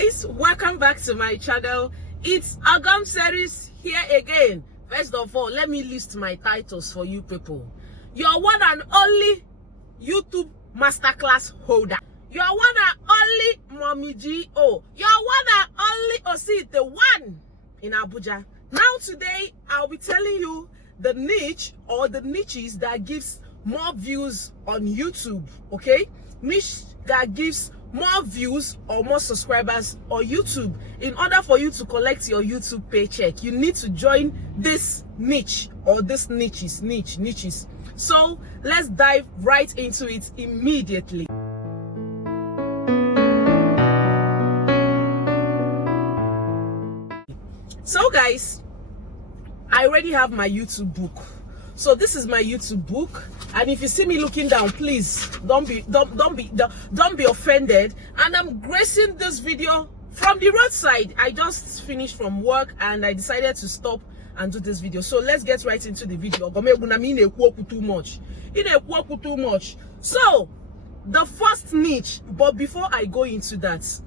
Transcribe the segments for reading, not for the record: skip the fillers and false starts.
guys, welcome back to my channel. It's OGOM'S series here again. First of all, let me list my titles for you people. Your one and only YouTube masterclass holder. Your one and only Mommy G.O. Your one and only Osi, the one in Abuja. Now today, I'll be telling you the niche or the niches that gives more views on YouTube, okay? Niche that gives more views or more subscribers on YouTube. In order for you to collect your YouTube paycheck, you need to join this niche or this niches. So let's dive right into it immediately. So guys, I already have my YouTube book. So this is my YouTube book, and if you see me looking down, please don't be offended. And I'm gracing this video from the roadside. I just finished from work and I decided to stop and do this video. So let's get right into the video. Too much. So the first niche, but before I go into that,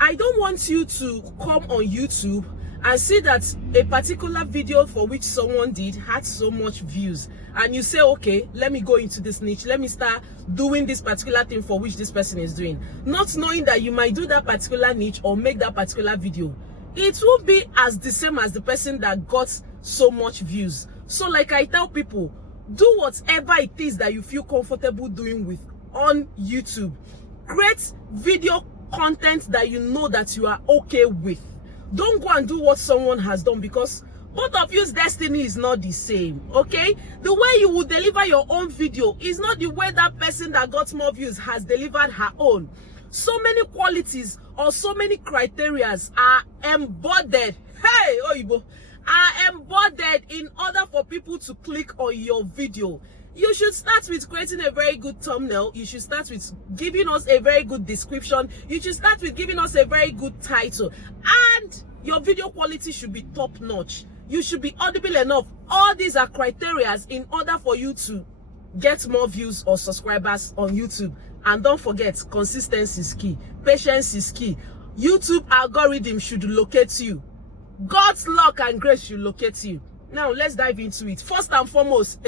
I don't want you to come on YouTube and see that a particular video for which someone did had so much views, and you say, okay, let me go into this niche, let me start doing this particular thing for which this person is doing, not knowing that you might do that particular niche or make that particular video. It won't be as the same as the person that got so much views. So like I tell people, do whatever it is that you feel comfortable doing with on YouTube. Create video content that you know that you are okay with. Don't go and do what someone has done, because both of you's destiny is not the same, okay? The way you will deliver your own video is not the way that person that got more views has delivered her own. So many qualities or so many criterias are embodied, hey, Oyibo, are embodied in order for people to click on your video. You should start with creating a very good thumbnail. You should start with giving us a very good description. You should start with giving us a very good title. And your video quality should be top notch. You should be audible enough. All these are criteria in order for you to get more views or subscribers on YouTube. And don't forget, consistency is key. Patience is key. YouTube algorithm should locate you. God's luck and grace should locate you. Now, let's dive into it. First and foremost,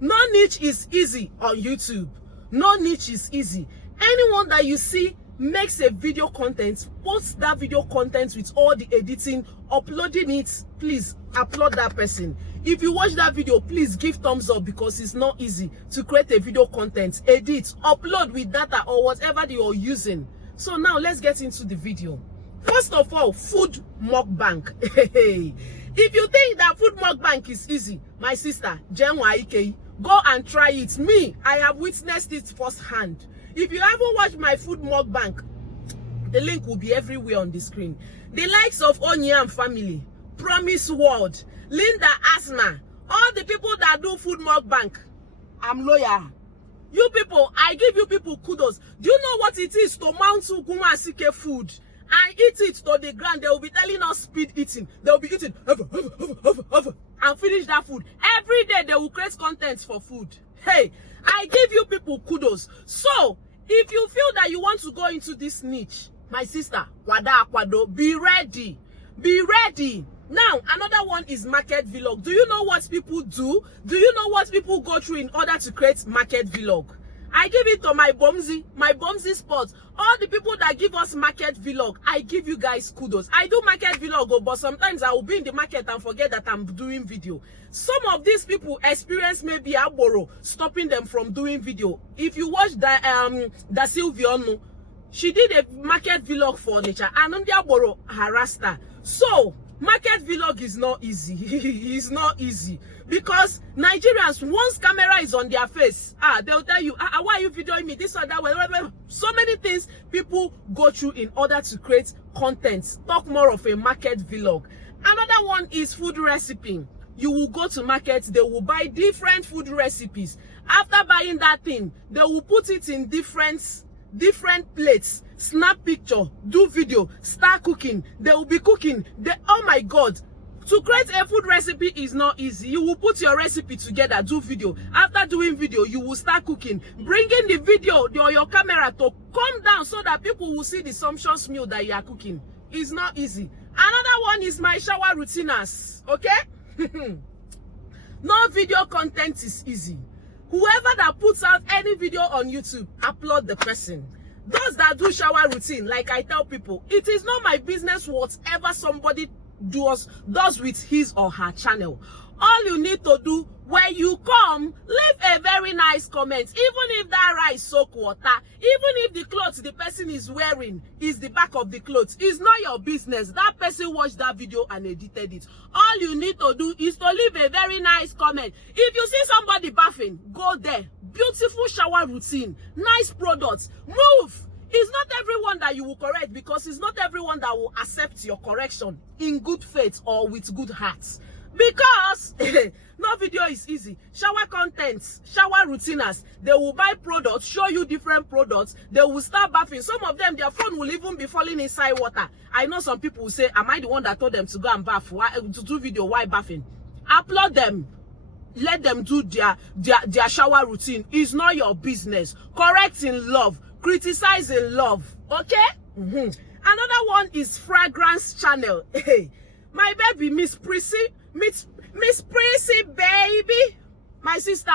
no niche is easy on YouTube. No niche is easy. Anyone that you see makes a video content, posts that video content with all the editing, uploading it, please applaud that person. If you watch that video, please give thumbs up, because it's not easy to create a video content, edit, upload with data or whatever you're using. So now let's get into the video. First of all, food mukbang. If you think that food mukbang is easy, my sister, go and try it. Me, I have witnessed it firsthand. If you haven't watched my food mukbang, the link will be everywhere on the screen. The likes of Onyam family, Promise World, Linda Asma, all the people that do food mukbang, I'm loyal. You people, I give you people kudos. Do you know what it is to mount Ukuma Sike food and eat it to the ground? They will be telling us speed eating. They will be eating and finish that food. Every day they will create content for food. Hey, I give you people kudos. So, if you feel that you want to go into this niche, my sister, wada akwado, be ready. Be ready. Now, another one is market vlog. Do you know what people do? Do you know what people go through in order to create market vlog? I give it to my Bomzi spot. All the people that give us market vlog, I give you guys kudos. I do market vlog, but sometimes I will be in the market and forget that I'm doing video. Some of these people experience maybe a borrow stopping them from doing video. If you watch the Sylviano, she did a market vlog for nature, and on the borrow harassed her. So market vlog is not easy. It's not easy, because Nigerians, once camera is on their face, they'll tell you, why are you videoing me? This or that way. So many things people go through in order to create content. Talk more of a market vlog. Another one is food recipe. You will go to market, they will buy different food recipes. After buying that thing, they will put it in different plates, snap picture, do video, start cooking. They will be cooking. Oh my God, To create a food recipe is not easy. You will put your recipe together, do video. After doing video, you will start cooking. Bringing the video or your camera to come down so that people will see the sumptuous meal that you are cooking. It's not easy. Another one is my shower routinas. Okay? No video content is easy. Whoever that puts out any video on YouTube, applaud the person. Those that do shower routine, like I tell people, it is not my business whatever somebody does with his or her channel. All you need to do when you come, leave a very nice comment. Even if that rice soak water, even if the clothes the person is wearing is the back of the clothes, it's not your business. That person watched that video and edited it. All you need to do is to leave a very nice comment. If you see somebody bathing, go there. Beautiful shower routine, nice products, move. It's not everyone that you will correct, because it's not everyone that will accept your correction in good faith or with good hearts. Because no video is easy. Shower contents, shower routinas, they will buy products, show you different products, they will start bathing. Some of them, their phone will even be falling inside water. I know some people will say, am I the one that told them to go and bath? Why, to do video, why bathing? Applaud them. Let them do their shower routine. It's not your business. Correct in love. Criticize in love. Okay? Another one is Fragrance Channel. My baby, Miss Prissy, Miss Prissy, baby. My sister,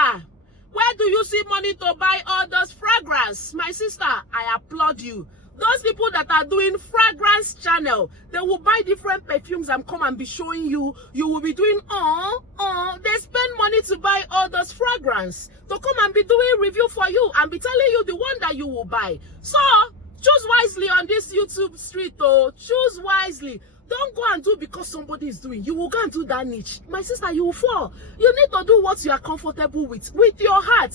where do you see money to buy all those fragrance? My sister, I applaud you. Those people that are doing Fragrance Channel, they will buy different perfumes and come and be showing you. You will be doing, they spend money to buy all those fragrance to come and be doing review for you and be telling you the one that you will buy. So, choose wisely on this YouTube street, oh. Choose wisely. Don't go and do because somebody is doing. You will go and do that niche. My sister, you will fall. You need to do what you are comfortable with your heart.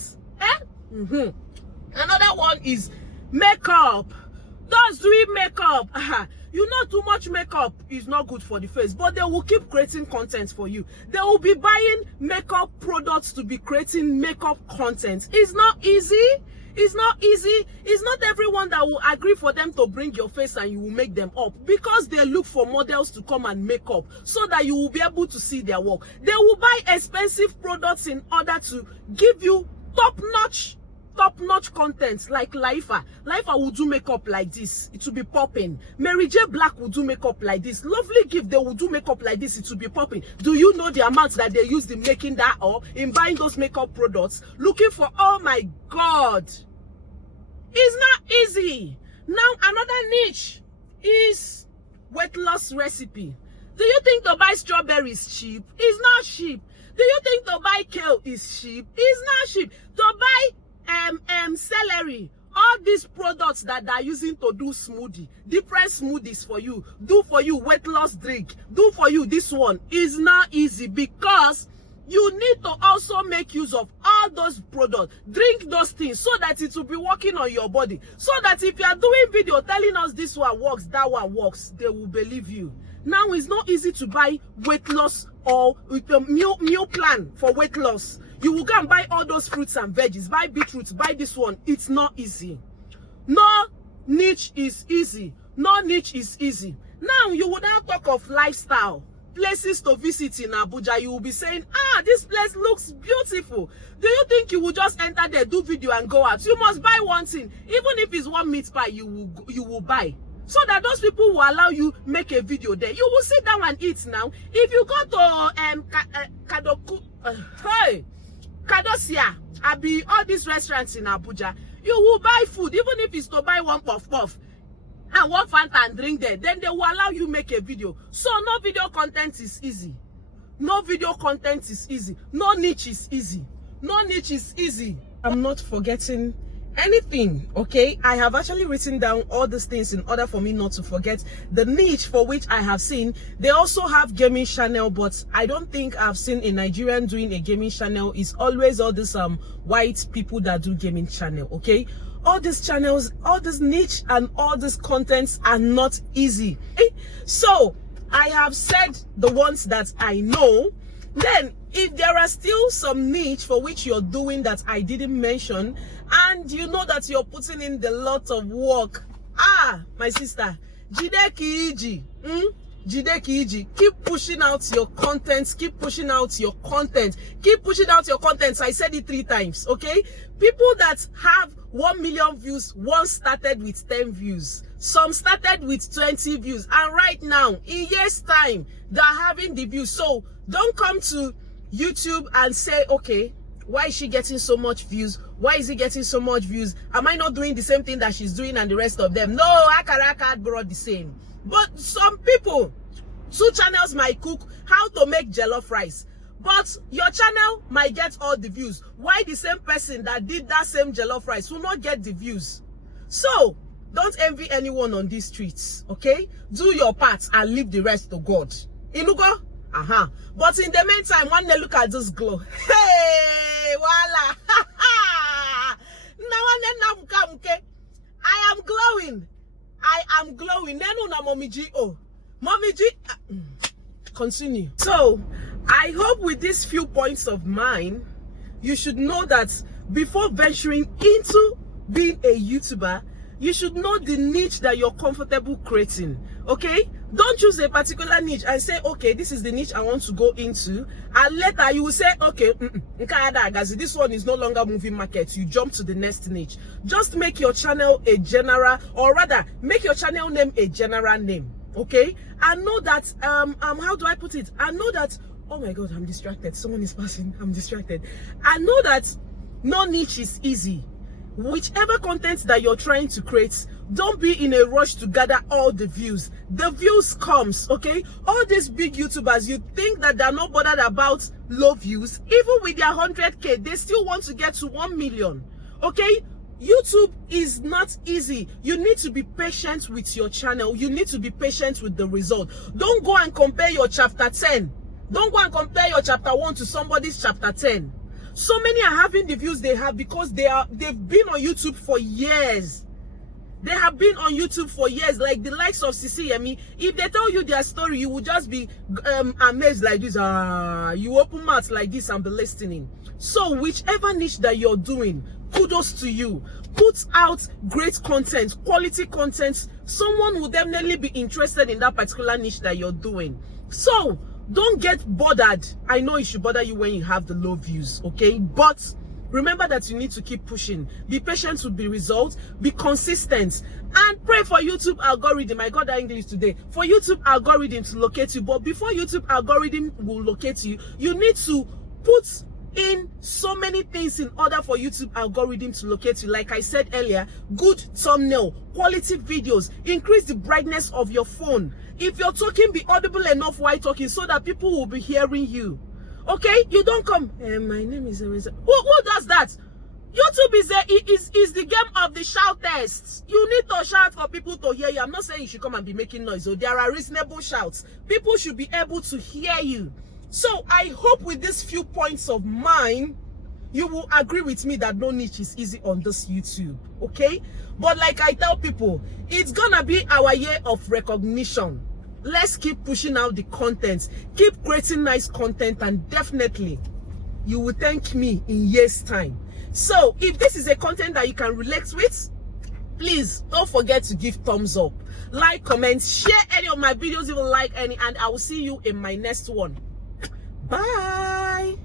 Another one is makeup. Those doing makeup, you know, too much makeup is not good for the face, but they will keep creating content for you. They will be buying makeup products to be creating makeup content. It's not easy. It's not easy. It's not everyone that will agree for them to bring your face and you will make them up, because they look for models to come and make up so that you will be able to see their work. They will buy expensive products in order to give you top-notch content. Like Laifa will do makeup like this, it will be popping. Mary J Black will do makeup like this. Lovely Gift, they will do makeup like this, it will be popping. Do you know the amount that they used in making that up, in buying those makeup products, looking for? Oh my God, it's not easy. Now another niche is weight loss recipe. Do you think to buy strawberry is cheap? It's not cheap. Do you think to buy kale is cheap? It's not cheap. To buy celery, all these products that they're using to do smoothie, different smoothies for you, do for you weight loss drink, do for you this one, is not easy, because you need to also make use of all those products, drink those things, so that it will be working on your body, so that if you are doing video telling us this one works, that one works, they will believe you. Now it's not easy to buy weight loss or with a meal plan for weight loss. You will go and buy all those fruits and veggies, buy beetroot, buy this one. It's not easy. No niche is easy. No niche is easy. Now you will now talk of lifestyle, places to visit in Abuja. You will be saying, this place looks beautiful. Do you think you will just enter there, do video and go out? You must buy one thing. Even if it's one meat pie, you will buy. So that those people will allow you make a video there. You will sit down and eat now. If you go to Kadosia, Abi, all these restaurants in Abuja, you will buy food, even if it's to buy one puff puff and one Fanta and drink there. Then they will allow you make a video. So no video content is easy. No video content is easy. No niche is easy. No niche is easy. I'm not forgetting anything, okay? I have actually written down all these things in order for me not to forget the niche for which I have seen. They also have gaming channel, but I don't think I've seen a Nigerian doing a gaming channel. It's always all these white people that do gaming channel, okay? All these channels, all this niche and all these contents are not easy, okay? So I have said the ones that I know. Then if there are still some niche for which you're doing that I didn't mention, and you know that you're putting in the lot of work, my sister, Jide Kiiji, keep pushing out your content, keep pushing out your content, keep pushing out your content. I said it 3 times, okay? People that have 1 million views, one started with 10 views, some started with 20 views, and right now, in years' time, they're having the views. So don't come to YouTube and say, okay, why is she getting so much views? Why is he getting so much views? Am I not doing the same thing that she's doing and the rest of them? No, I can't brought the same. But some people, 2 channels might cook how to make jollof rice, but your channel might get all the views. Why the same person that did that same jollof rice will not get the views? So don't envy anyone on these streets, okay? Do your part and leave the rest to God. Inugo? But in the meantime, one day look at this glow. Hey, voila! I am glowing. I am glowing. Mommy G. Oh, Mommy G. Continue. So, I hope with these few points of mine, you should know that before venturing into being a YouTuber, you should know the niche that you're comfortable creating. Okay? Don't choose a particular niche and say, okay, this is the niche I want to go into. And later you will say, okay, this one is no longer moving market. You jump to the next niche. Just make your channel a general, or rather, make your channel name a general name. Okay? And know that, how do I put it? I know that, oh my God, I'm distracted. Someone is passing. I'm distracted. I know that no niche is easy. Whichever content that you're trying to create, don't be in a rush to gather all the views. The views comes, okay? All these big YouTubers, you think that they're not bothered about low views. Even with their 100K, they still want to get to 1 million, okay? YouTube is not easy. You need to be patient with your channel. You need to be patient with the result. Don't go and compare your chapter 10. Don't go and compare your chapter 1 to somebody's chapter 10. So many are having the views they have because they've been on YouTube for years. They have been on YouTube for years, like the likes of Sisi Yemi. If they tell you their story, you will just be amazed like this. You open mouth like this and be listening. So whichever niche that you're doing, kudos to you. Put out great content, quality content. Someone will definitely be interested in that particular niche that you're doing. So don't get bothered. I know it should bother you when you have the low views, okay? But remember that you need to keep pushing. Be patient with the results. Be consistent. And pray for YouTube algorithm. I got that English today. For YouTube algorithm to locate you. But before YouTube algorithm will locate you, you need to put in so many things in order for YouTube algorithm to locate you. Like I said earlier, good thumbnail, quality videos, increase the brightness of your phone. If you're talking, be audible enough while talking so that people will be hearing you. Okay? You don't come, my name is who does that? YouTube is the game of the shout tests. You need to shout for people to hear you. I'm not saying you should come and be making noise. So there are reasonable shouts. People should be able to hear you. So I hope with these few points of mine, you will agree with me that no niche is easy on this YouTube. Okay? But like I tell people, it's gonna be our year of recognition. Let's keep pushing out the content. Keep creating nice content, and definitely you will thank me in years' time. So if this is a content that you can relate with, please don't forget to give thumbs up, like, comment, share any of my videos if you like any, and I will see you in my next one. Bye.